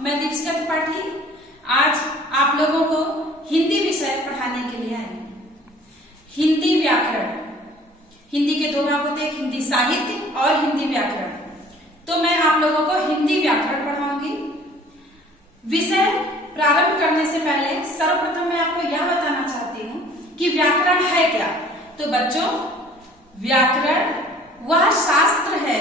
मैं दीपिका त्रिपाठी आज आप लोगों को हिंदी विषय पढ़ाने के लिए आई हूँ। हिंदी व्याकरण, हिंदी के दो भाग होते हैं, हिंदी साहित्य और हिंदी व्याकरण। तो मैं आप लोगों को हिंदी व्याकरण पढ़ाऊंगी। विषय प्रारंभ करने से पहले सर्वप्रथम मैं आपको यह बताना चाहती हूँ कि व्याकरण है क्या। तो बच्चों, व्याकरण वह शास्त्र है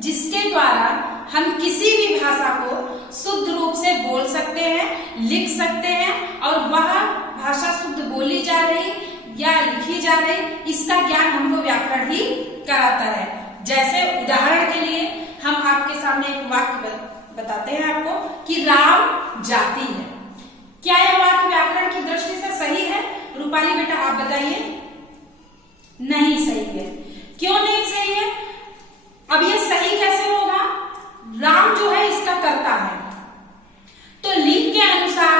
जिसके द्वारा हम किसी भी भाषा को शुद्ध रूप से बोल सकते हैं, लिख सकते हैं और वह भाषा शुद्ध बोली जा रही या लिखी जा रही, इसका ज्ञान हमको व्याकरण ही कराता है। जैसे उदाहरण के लिए हम आपके सामने एक वाक्य बताते हैं आपको कि राम जाति है। क्या यह वाक्य व्याकरण की दृष्टि से सही है? रूपाली बेटा आप बताइए। नहीं सही है। क्यों नहीं सही है? अब ये सही कैसे होगा? राम जो है इसका कर्ता है, तो लिंग के अनुसार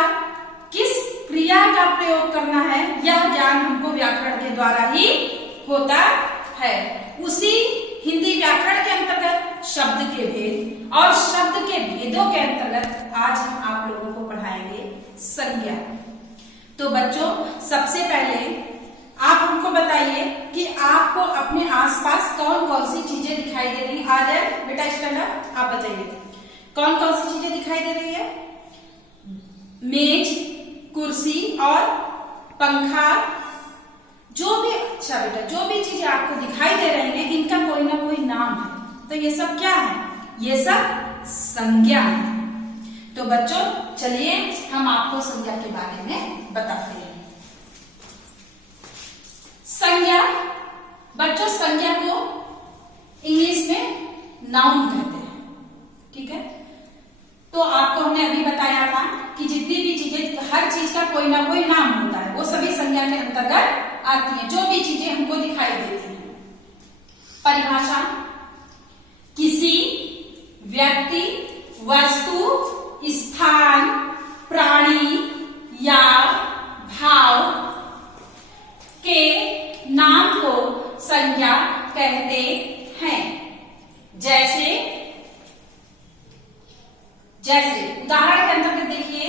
किस क्रिया का प्रयोग करना है यह ज्ञान हमको व्याकरण के द्वारा ही होता है। उसी हिंदी व्याकरण के अंतर्गत शब्द के भेद और शब्द के भेदों के अंतर्गत आज हम आप लोगों को पढ़ाएंगे संज्ञा। तो बच्चों, सबसे पहले आप हमको बताइए कि आपको अपने आसपास कौन कौन सी चीजें दिखाई दे रही है। आ जाए बेटा स्टैंड अप, आप बताइए कौन कौन सी चीजें दिखाई दे रही है। मेज, कुर्सी और पंखा, जो भी, अच्छा बेटा, जो भी चीजें आपको दिखाई दे रही हैं इनका कोई ना कोई नाम है। तो ये सब क्या है? ये सब संज्ञा है। तो बच्चों चलिए हम आपको संज्ञा के बारे में बताते हैं। संज्ञा, बच्चों संज्ञा को इंग्लिश में नाउन कहते हैं, ठीक है। तो आपको हमने अभी बताया था कि जितनी भी चीजें, हर चीज का कोई ना कोई नाम होता है, वो सभी संज्ञा के अंतर्गत आती है, जो भी चीजें हमको दिखाई देती हैं। परिभाषा: किसी व्यक्ति, वस्तु, स्थान, प्राणी या भाव के नाम को संज्ञा कहते हैं। जैसे उदाहरण के अंतर्गत देखिए,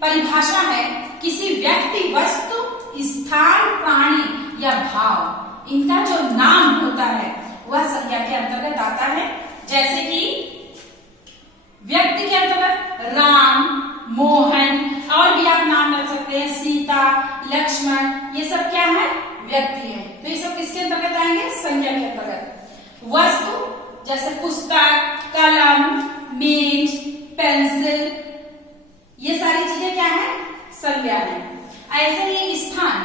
परिभाषा है किसी व्यक्ति, वस्तु, स्थान, प्राणी या भाव, इनका जो नाम होता है वह संज्ञा के अंतर्गत आता है। जैसे कि व्यक्ति के अंतर्गत राम, मोहन, और भी आप नाम रख सकते हैं, सीता, लक्ष्मण, ये सब क्या है? व्यक्ति है। तो ये सब किसके अंतर्गत आएंगे? संज्ञा के अंतर्गत। वस्तु जैसे पुस्तक, कलम, मेज, पेंसिल, ये सारी चीजें क्या है? संज्ञा है। ऐसे ही स्थान,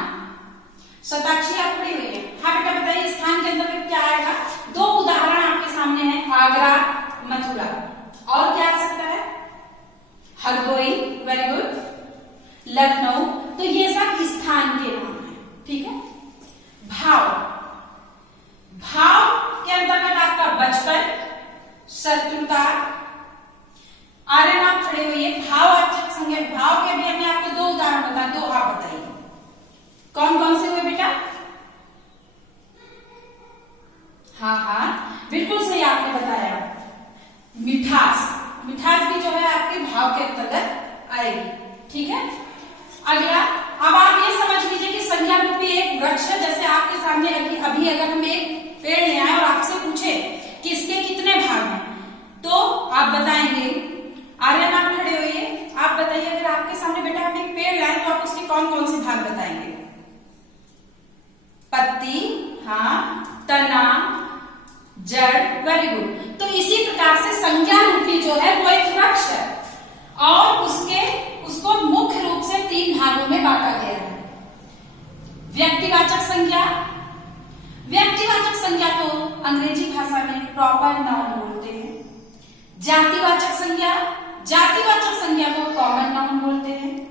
शताक्षी आप खड़ी हुई है, हाँ बेटा बताइए स्थान के अंतर्गत क्या आएगा? दो उदाहरण आपके सामने है, आगरा, मथुरा, और क्या आ सकता है? Hardoi, very good, Lucknow. तो ये सब स्थान के नाम है, ठीक है। भाव, भाव के अंतर्गत आपका बचपन, शत्रुता, आर्यन आप खड़े हुए, भाववाचक संज्ञा। भाव के भी हमने आपको दो उदाहरण बताए, दो आप बताइए कौन कौन से हुए बेटा? हाँ, बिल्कुल सही आपने बताया। मिठास, मिठास भी जो है आपके भाव के अंतर्गत आएगी, ठीक है। अगला, अब आप ये समझ लीजिए कि संज्ञा रूपी एक वृक्ष है। जैसे आपके सामने अभी अगर हम एक पेड़ ले आए और आपसे पूछे कि इसके कितने भाग हैं, तो आप बताएंगे। आर्यन आप खड़े होइए, आप बताइए अगर आपके सामने बेटा हम एक पेड़ लाए तो आप उसके कौन कौन से भाग बताएंगे? पत्ती, हाँ, तना, जड़, वेरी गुड। तो इसी प्रकार से संज्ञा रूपी जो है वो एक वृक्ष है और उसको मुख्य रूप से तीन भागों में बांटा गया है। व्यक्तिवाचक संज्ञा, व्यक्तिवाचक संज्ञा को अंग्रेजी भाषा में प्रॉपर नाउन बोलते हैं। जातिवाचक संज्ञा, जातिवाचक संज्ञा को कॉमन नाउन बोलते हैं।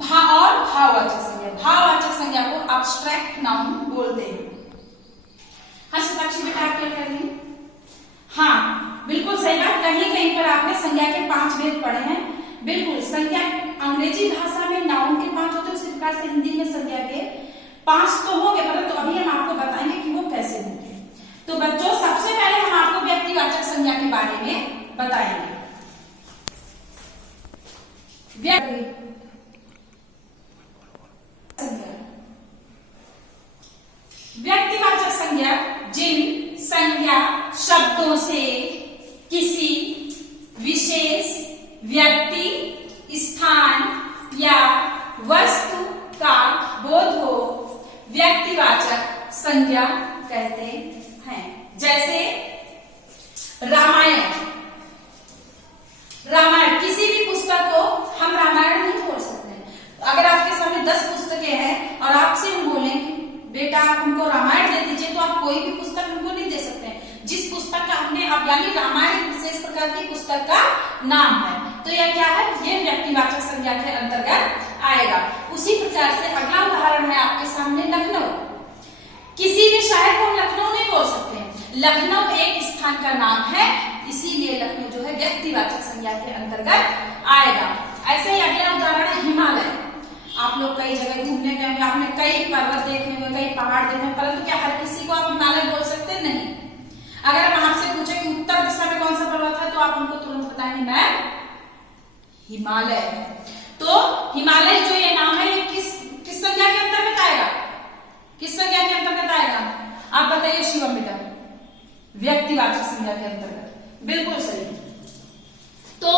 और भाववाचक संज्ञा, भाववाचक संज्ञा को अब्स्ट्रैक्ट नाउन बोलते हैं। हाँ शताक्षी बेटा आप क्या कह रही हैं? हाँ बिल्कुल सही बात, कहीं कहीं पर आपने संज्ञा के 5 भेद पढ़े हैं। बिल्कुल, संज्ञा अंग्रेजी भाषा में नाउन के 5 होते हैं, उसी प्रकार से हिंदी में संज्ञा के 5 तो होंगे, परंतु तो अभी हम आपको बताएंगे कि वो कैसे होंगे। तो बच्चों सबसे पहले हम आपको व्यक्तिवाचक संज्ञा के बारे में बताएंगे। व्यक्तिवाचक संज्ञा जिन संज्ञा शब्दों से किसी विशेष व्यक्ति, स्थान या वस्तु का बोध हो, व्यक्तिवाचक संज्ञा कहते हैं। जैसे रामायण, रामायण किसी भी पुस्तक को हम रामायण नहीं बोल सकते हैं। अगर आपके सामने 10 पुस्तकें हैं और आपसे हम बोलें कि बेटा आप हमको रामायण दे दीजिए, तो आप कोई भी पुस्तक हमको नहीं दे सकते हैं। जिस पुस्तक का हमने अब यानी रामायण विशेष प्रकार की पुस्तक का नाम है, तो यह क्या है, ये व्यक्तिवाचक संज्ञा के अंतर्गत आएगा। उसी प्रकार से अगला उदाहरण है आपके सामने लखनऊ। किसी भी शहर को हम लखनऊ नहीं बोल सकते हैं, लखनऊ एक स्थान का नाम है, इसीलिए लखनऊ जो है व्यक्तिवाचक संज्ञा के अंतर्गत आएगा। ऐसे ही अगला उदाहरण है हिमालय। आप लोग कई जगह घूमने गए होंगे, आपने कई पर्वत देखे होंगे, कई पहाड़ देखे होंगे, परंतु क्या हर किसी को आप हिमालय बोल सकते हैं? नहीं। अगर हम आपसे पूछे कि उत्तर दिशा में कौन सा पर्वत है, तो आप हमको तुरंत बताएंगे मैम हिमालय है। तो हिमालय जो ये नाम है, ये किस संज्ञा के अंतर्गत आएगा? किस संज्ञा के अंतर्गत आएगा? आप बताइए शिवम बेटा। व्यक्तिवाचक संज्ञा के अंतर्गत, बिल्कुल सही। तो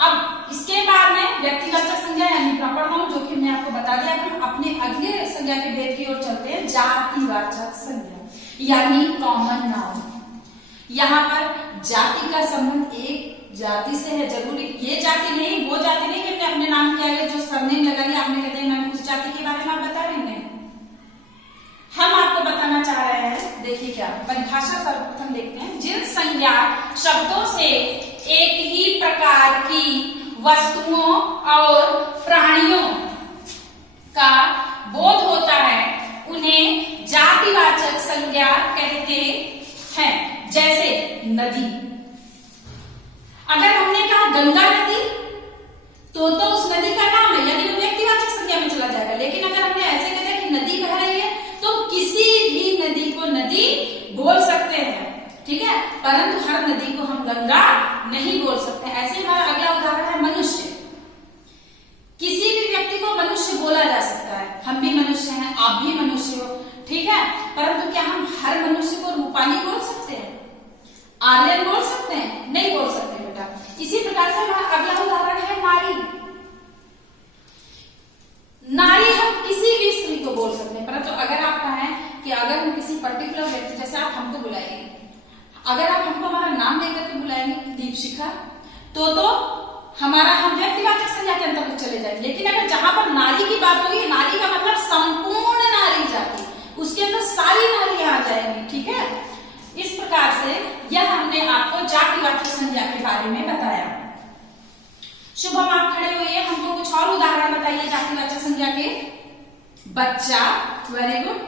अब इसके बाद में व्यक्तिवाचक संज्ञा यानी प्रॉपर नाउन, जो कि मैं आपको बता दिया। हम अपने अगले संज्ञा के भेद की ओर चलते हैं, जातिवाचक संज्ञा यानी कॉमन नाउन। यहाँ पर जाति का संबंध एक जाति से है, जरूरी ये जाति नहीं, वो जाति नहीं कि अपने नाम के आगे जो सरनेम लगा लिया, आपने कहते हैं मैम उस जाति के बारे में आप बता रहे हैं। हम आपको बताना चाह रहे हैं, देखिए क्या परिभाषा सर्वप्रथम देखते हैं। जिन संज्ञा शब्दों से एक ही प्रकार की वस्तुओं और प्राणियों का बोध होता है, उन्हें जातिवाचक संज्ञा कहते हैं। जैसे नदी, अगर हमने कहा गंगा नदी, तो उस नदी का नाम है, यानी वो व्यक्तिवाचक संज्ञा में चला जाएगा। लेकिन अगर हमने ऐसे कह दिया कि नदी बह रही है, तो किसी भी नदी को नदी बोल सकते हैं, ठीक है, परंतु हर नदी को हम गंगा नहीं बोल सकते। ऐसे हमारा अगला उदाहरण है मनुष्य। किसी भी व्यक्ति को मनुष्य बोला जा सकता है, हम भी मनुष्य हैं, आप भी मनुष्य हो, ठीक है, परंतु क्या हम हर मनुष्य को रूपानी बोल सकते हैं, आर्यन बोल सकते हैं? नहीं बोल सकते बेटा। इसी प्रकार से हमारा अगला उदाहरण है नारी। नारी हम किसी भी स्त्री को बोल सकते हैं, परंतु अगर आप कहें कि अगर हम किसी पर्टिकुलर व्यक्ति, जैसे आप हमको बुलाएंगे, अगर आप हमको हमारा नाम लेकर के बुलाएंगे दीपशिखा, तो हमारा हम व्यक्तिवाचक संज्ञा के अंतर्गत चले जाएंगे। लेकिन अगर जहां पर नारी की बात होगी, नारी का मतलब संपूर्ण नारी जाति, उसके अंदर सारी नारियां आ जाएंगी, ठीक है। इस प्रकार से यह हमने आपको जातिवाचक संज्ञा के बारे में बताया। शुभम आप खड़े होइए, हमको कुछ और उदाहरण बताइए जातिवाचक संज्ञा के। बच्चा, वेरी गुड,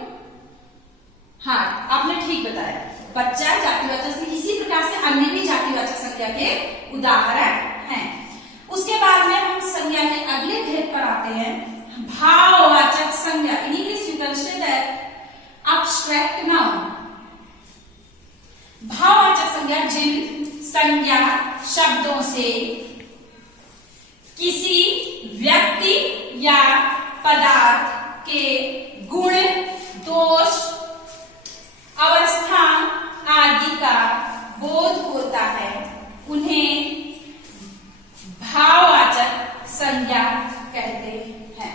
हाँ आपने ठीक बताया, बच्चा जातिवाचक संज्ञा। इसी प्रकार से अन्य भी जातिवाचक संज्ञा के उदाहरण हैं। उसके बाद में हम संज्ञा के अगले भेद पर आते हैं, भाववाचक संज्ञा। In English you can say that abstract noun. भाववाचक संज्ञा जिन संज्ञा शब्दों से किसी व्यक्ति या पदार्थ के गुण, दोष, अवस्था आदि का बोध होता है, उन्हें भाववाचक संज्ञा कहते हैं।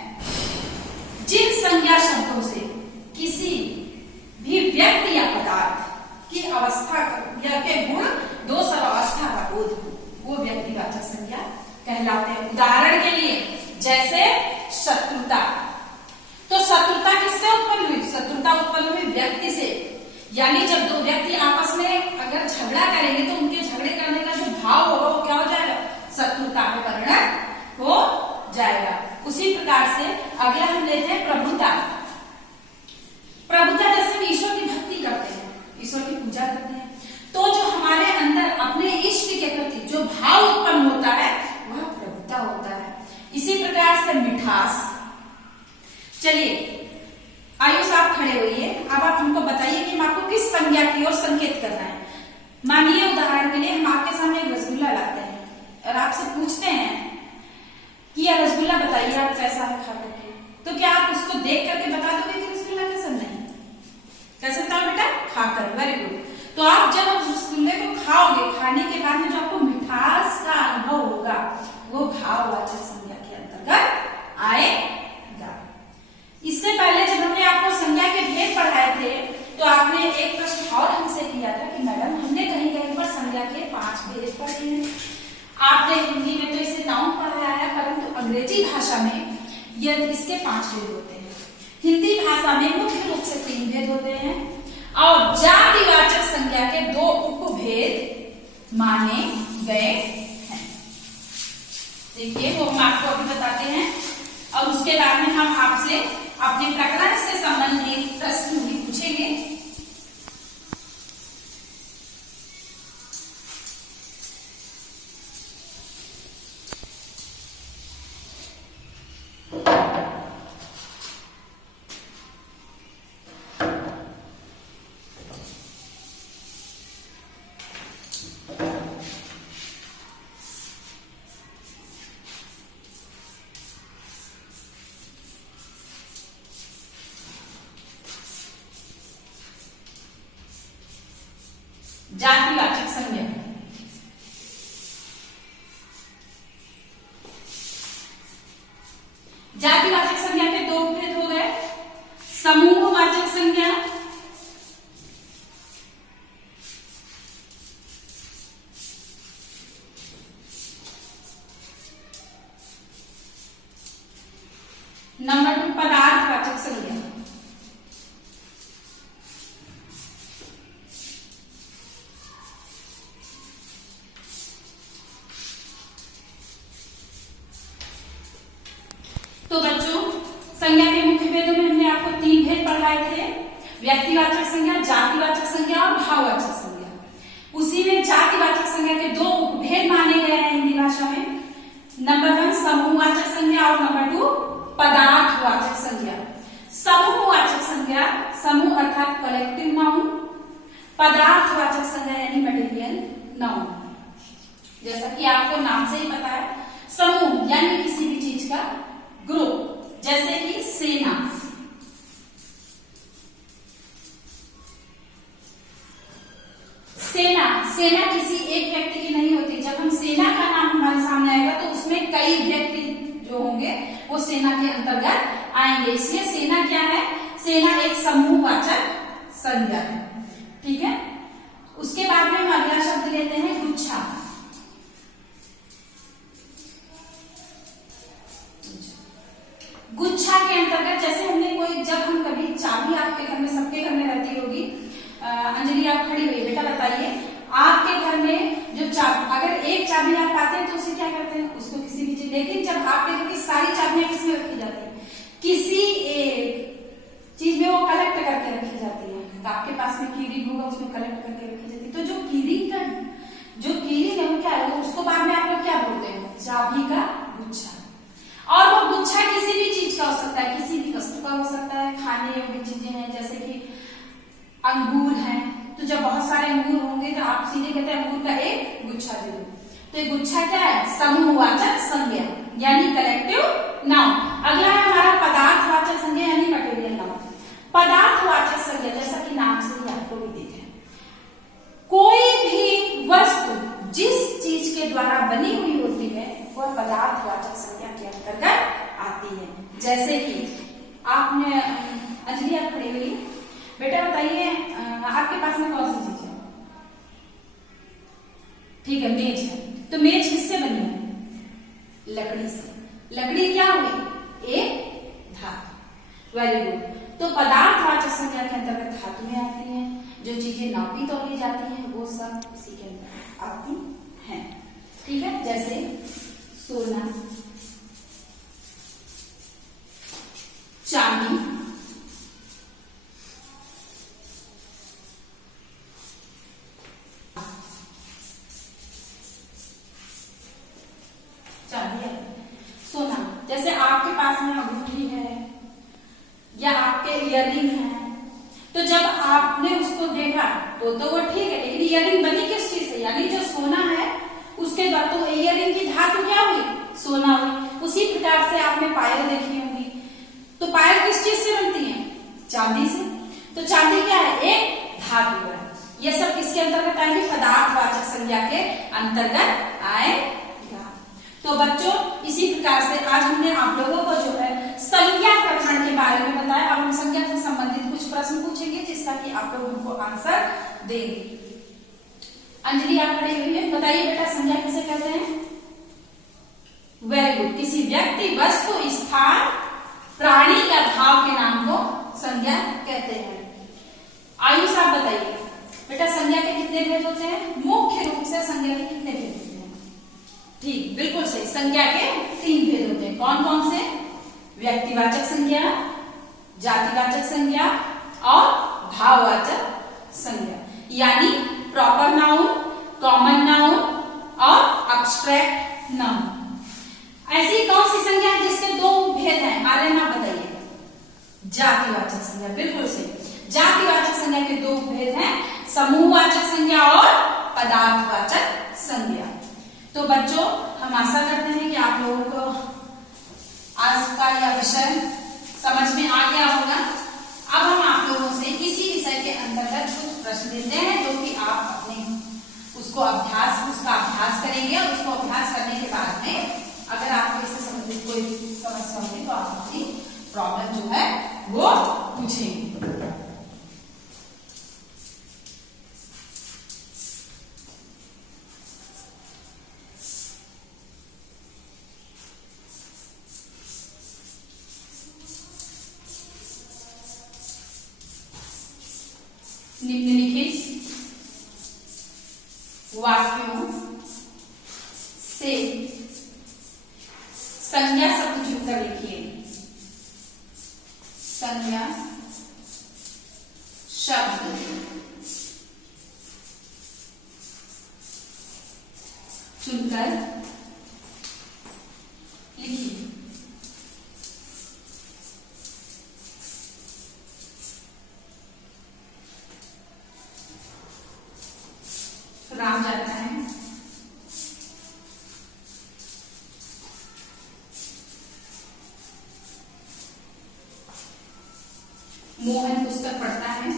जिन संज्ञा शब्दों से किसी भी व्यक्ति या पदार्थ की अवस्था या के गुण, दोष और अवस्था का बोध हो, वो व्यक्तिवाचक संज्ञा कहलाते हैं। उदाहरण के लिए जैसे शत्रुता, तो शत्रुता किससे उत्पन्न हुई? शत्रुता उत्पन्न हुई व्यक्ति से, यानी जब दो व्यक्ति आपस में अगर झगड़ा करेंगे तो उनके झगड़े करने का जो भाव होगा वो क्या हो जाएगा? शत्रुता में परिणत हो जाएगा। उसी प्रकार से अगला हम लेते हैं प्रभुता। प्रभुता जैसे हम ईश्वर की भक्ति करते हैं, ईश्वर की पूजा करते हैं, तो जो हमारे अंदर अपने इष्ट के प्रति जो भाव उत्पन्न होता है वह प्रभुता होता है। इसी प्रकार से मिठास। चलिए आयुष आप खड़े होइए, अब आप हमको बताइए कि हम आपको किस संज्ञा की ओर संकेत करना है। मानिए उदाहरण के लिए हम आपके सामने एक रसगुल्ला लाते हैं और आपसे पूछते हैं कि यह यह रसगुल्ला बताइए आप कैसा है खा करके, तो क्या आप उसको देख करके बता दोगे कि रसगुल्ला कैसा? नहीं। कैसे बताओ बेटा? खाकर। Very good. तो आप जब उस रसगुल्ले को खाओगे, खाने के बाद में जो आपको मिठास का अनुभव होगा वो भाववाचक संज्ञा के अंतर्गत आएगा। इससे पहले जब हमने आपको संज्ञा के भेद पढ़ाए थे तो आपने एक प्रश्न और हमसे किया था कि मैडम हमने कहीं कहीं पर संज्ञा के 5 भेद पढ़े हैं। आपने हिंदी में तो इसे नाउन पढ़ाया है, परंतु अंग्रेजी भाषा में यह इसके 5 भेद होते हैं। हिंदी भाषा में मुख्य रूप से 3 भेद होते हैं और जातिवाचक संज्ञा के 2 उपभेद माने गए हैं। देखिए वो हम आपको अभी बताते हैं और उसके बाद में हम आपसे अपने प्रकरण से संबंधित प्रश्न भी पूछेंगे। जातिवाचक संज्ञा। जातिवाचक संज्ञा के 2 भेद हो गए, समूहवाचक संज्ञा नंबर 2 पदार्थवाचक संज्ञा। तो बच्चों संज्ञा के मुख्य भेदों में हमने आपको 3 भेद पढ़ाए थे, व्यक्तिवाचक संज्ञा, जातिवाचक संज्ञा और भाववाचक संज्ञा। उसी में जातिवाचक संज्ञा के 2 उपभेद माने गए हैं हिंदी भाषा में। नंबर 1 समूहवाचक संज्ञा और नंबर 2 पदार्थवाचक संज्ञा। समूहवाचक संज्ञा, समूह अर्थात कलेक्टिव नाउन, पदार्थवाचक संज्ञा यानी मटेरियल नाउन। जैसा कि आपको नाम से ही पता है, समूह यानी किसी भी चीज का ग्रुप, जैसे कि सेना। सेना किसी एक व्यक्ति की नहीं होती। जब हम सेना का नाम हमारे सामने आएगा तो उसमें कई व्यक्ति जो होंगे वो सेना के अंतर्गत आएंगे। इसलिए सेना क्या है? सेना एक समूहवाचक संज्ञा है। ठीक है। उसके बाद में हम अगला शब्द लेते हैं गुच्छा। गुच्छा के अंतर्गत जैसे हमने कोई, जब हम कभी चाबी आपके घर में, सबके घर में रहती होगी, अंजलि आप खड़ी हुई, बेटा बताइए आपके घर में जो चाबी, अगर एक चाबी आप पाते हैं तो उसे क्या करते हैं? उसको किसी भी चीज, लेकिन जब आपके घर की सारी चाबियां किसमें रखी जाती है? किसी एक चीज में वो कलेक्ट करके रखी जाती है। तो आपके पास में कीरिंग होगा, उसमें कलेक्ट करके रखी जाती है। तो जो कीरिंग है वो क्या है? उसको बाद में आप लोग क्या बोलते हैं? चाबी का गुच्छा। और वो गुच्छा किसी भी चीज का हो सकता है, किसी भी वस्तु का हो सकता है। खाने योग्य चीजें हैं, जैसे कि अंगूर हैं, तो जब बहुत सारे अंगूर होंगे तो आप सीधे कहते हैं अंगूर का एक गुच्छा दे दो। तो ये गुच्छा क्या है? समूहवाचक संज्ञा यानी कलेक्टिव नाउन। अगला है हमारा पदार्थवाचक संज्ञा यानी मटेरियल नाउन। पदार्थवाचक संज्ञा जैसा कि नाम से ही आपको भी दिखे, कोई भी वस्तु जिस चीज के द्वारा बनी हुई होती है वह पदार्थवाचक संज्ञा के अंतर्गत आती है। जैसे कि आपने, अंजलि आप खड़ी हुई, बेटा बताइए आपके पास में कौन सी चीज है? ठीक है, मेज है। तो मेज किससे बनी है? लकड़ी से। लकड़ी क्या हुई? एक धातु। Very good. तो पदार्थवाचक संज्ञा के अंतर्गत धातुएं आती हैं, जो चीजें नापी तौली जाती हैं वो सब इसी के अंतर्गत आती हैं। ठीक है, जैसे सोना, चांदी, सोना। जैसे आपके पास में अंगूठी है या आपके इयररिंग है, तो जब आपने उसको देखा तो वो ठीक है, लेकिन इयररिंग बनी किस चीज से? यानी जो सोना है उसके बाद तो इयररिंग की धातु क्या हुई? सोना हुई। उस उसी प्रकार से आपने पायल देखी होंगी। तो पायल किस चीज से बनती है? चांदी से। तो चांदी क्या है? एक धातु है। ये सब किसके अंतर्गत आएंगे? पदार्थवाचक संज्ञा के अंतर्गत आएगा। तो बच्चों इसी प्रकार से आज हमने आप लोगों को जो है संज्ञा प्रकरण के बारे में बताया। अब हम संज्ञा से संबंधित कुछ प्रश्न पूछेंगे जिसका कि आप लोग हमको आंसर देंगे। अंजलि आप खड़ी हुई है, बताइए बेटा संज्ञा किसे कहते हैं? Very good. किसी व्यक्ति, वस्तु, स्थान, प्राणी या भाव के नाम को संज्ञा कहते हैं। आयुष आप बताइए बेटा संज्ञा के कितने भेद होते हैं? मुख्य रूप से संज्ञा के कितने भेद होते हैं? ठीक, बिल्कुल सही। संज्ञा के 3 भेद होते हैं। कौन कौन से? व्यक्तिवाचक संज्ञा, जातिवाचक संज्ञा और भाववाचक संज्ञा, यानी प्रॉपर नाउन, कॉमन नाउन और अब्स्ट्रैक्ट नाउन। ऐसी कौन सी संज्ञा है जिसके 2 भेद हैं? आर्यन आप बताइए। जातिवाचक संज्ञा, बिल्कुल सही। जातिवाचक संज्ञा के 2 भेद हैं, समूहवाचक संज्ञा और पदार्थवाचक संज्ञा। तो बच्चों हम आशा करते हैं कि आप लोगों को आज का यह विषय समझ में आ गया होगा। अब हम आप लोगों से इसी विषय के अंतर्गत कुछ प्रश्न देते हैं जो कि आप अपने उसका अभ्यास करेंगे और उसको अभ्यास करने के बाद में अगर आपको इससे संबंधित कोई समस्या होगी तो आप अपनी प्रॉब्लम जो है वो पूछेंगे। निम्नलिखित वाक्यों से संज्ञा शब्द चुनकर लिखिए। संज्ञा शब्द चुनकर लिखिए। राम जाता है, मोहन पुस्तक पढ़ता है,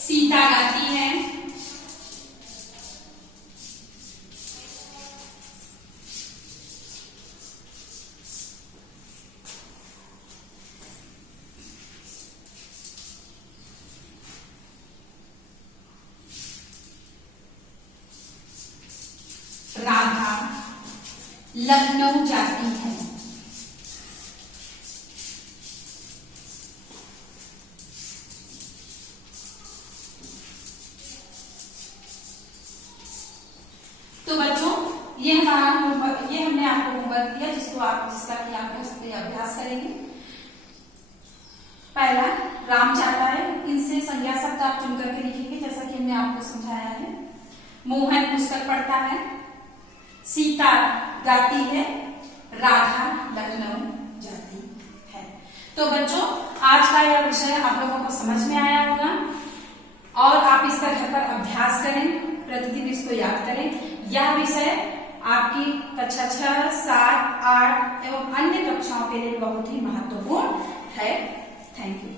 सीता गाती है, राधा लखनऊ जाती है, तो बच्चों ये हमने आपको होमवर्क दिया जिसका कि आप उस पे अभ्यास करेंगे। पहला राम चाहता है, इनसे संज्ञा शब्द आप चुन करके लिखेंगे जैसा कि हमने आपको समझाया है। मोहन पुस्तक पढ़ता है, सीता गाती है, राधा लखनऊ जाती है। तो बच्चों आज का यह विषय आप लोगों को समझ में आया होगा और आप इसका घर पर अभ्यास करें, प्रतिदिन इसको याद करें। यह विषय आपकी कक्षा 6, 7, 8 एवं अन्य कक्षाओं के लिए बहुत ही महत्वपूर्ण है। Thank you.